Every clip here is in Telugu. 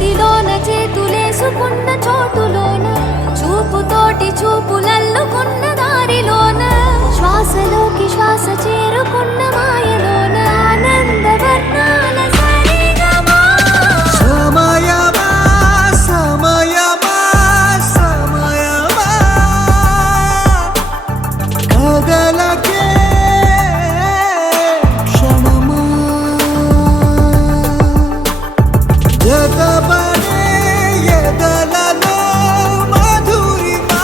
చేతిలోన చేతులేసుకున్న చోటులోన చూపుతోటి చూపులల్లుకున్న దారిలోన శ్వాసలోకి శ్వాస చేరుకున్న మాయలోన ఆనందవర్ణాల సరిగమా సమయమా సమయమా సమయమా కదలకే క్షణమా జతపడే ఎదలలో మధురిమా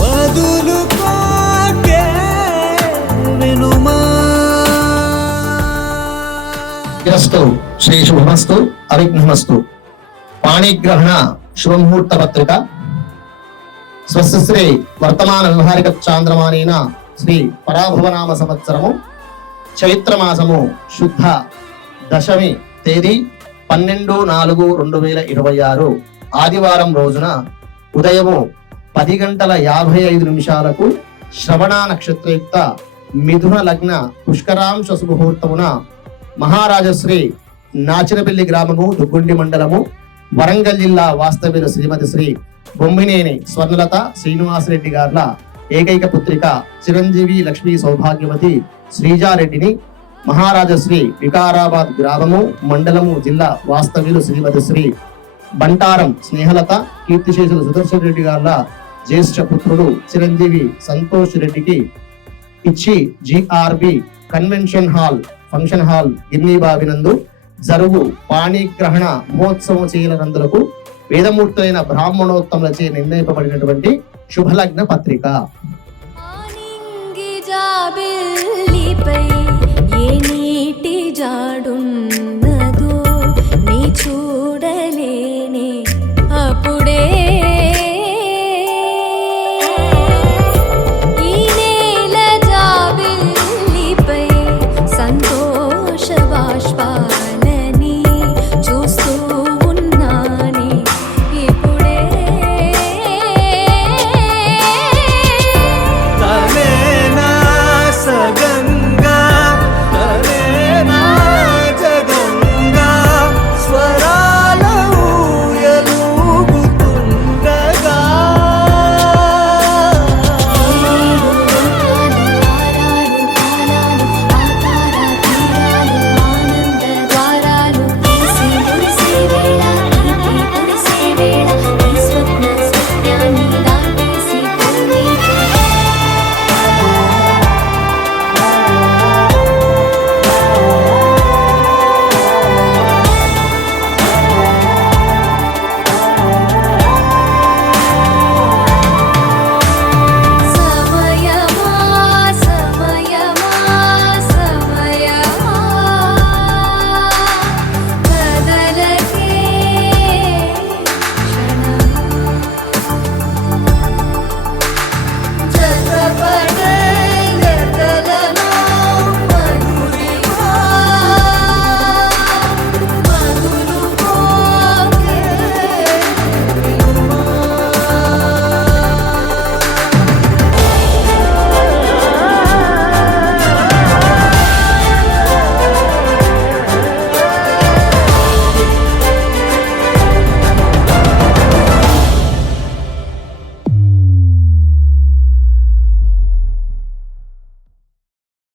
వదులుకోకే వినుమా. స్తు శ్రీ శుభమస్తు అవిఘ్నమస్తు. పాణిగ్రహణ శుభముహూర్త పత్రిక స్వస్తి శ్రీ వర్తమాన వ్యవహారిక చాంద్రమానేన శ్రీ పరాభవనామ సంవత్సరము చైత్రమాసము శుద్ధ దశమి తేదీ 12/4/2026 ఆదివారం రోజున ఉదయము 10:55 శ్రవణ నక్షత్రయుక్త మిథున లగ్న పుష్కరాంశ శుభముహూర్తమున మహారాజశ్రీ నాచినపల్లి గ్రామము దుగ్గుండి మండలము వరంగల్ జిల్లా వాస్తవ్యులు శ్రీమతి శ్రీ బొమ్మినేని స్వర్ణలత శ్రీనివాసరెడ్డి గార్ల ఏకైక పుత్రిక చిరంజీవి లక్ష్మీ సౌభాగ్యవతి శ్రీజారెడ్డిని మహారాజశ్రీ వికారాబాద్ గ్రామము మండలము జిల్లా వాస్తవ్యులు శ్రీమతి శ్రీ బంటారం స్నేహలత కీర్తిశేషులు సుదర్శన్ రెడ్డి గార్ల జ్యేష్ఠ పుత్రుడు చిరంజీవి సంతోష్ రెడ్డికి ఇచ్చి GRB convention hall function hall గిన్నీబావినందు జరుగు పాణిగ్రహణ మహోత్సవం చేయనందులకు వేదమూర్తులైన బ్రాహ్మణోత్తములచే నిర్ణయింపబడినటువంటి శుభలగ్న పత్రిక.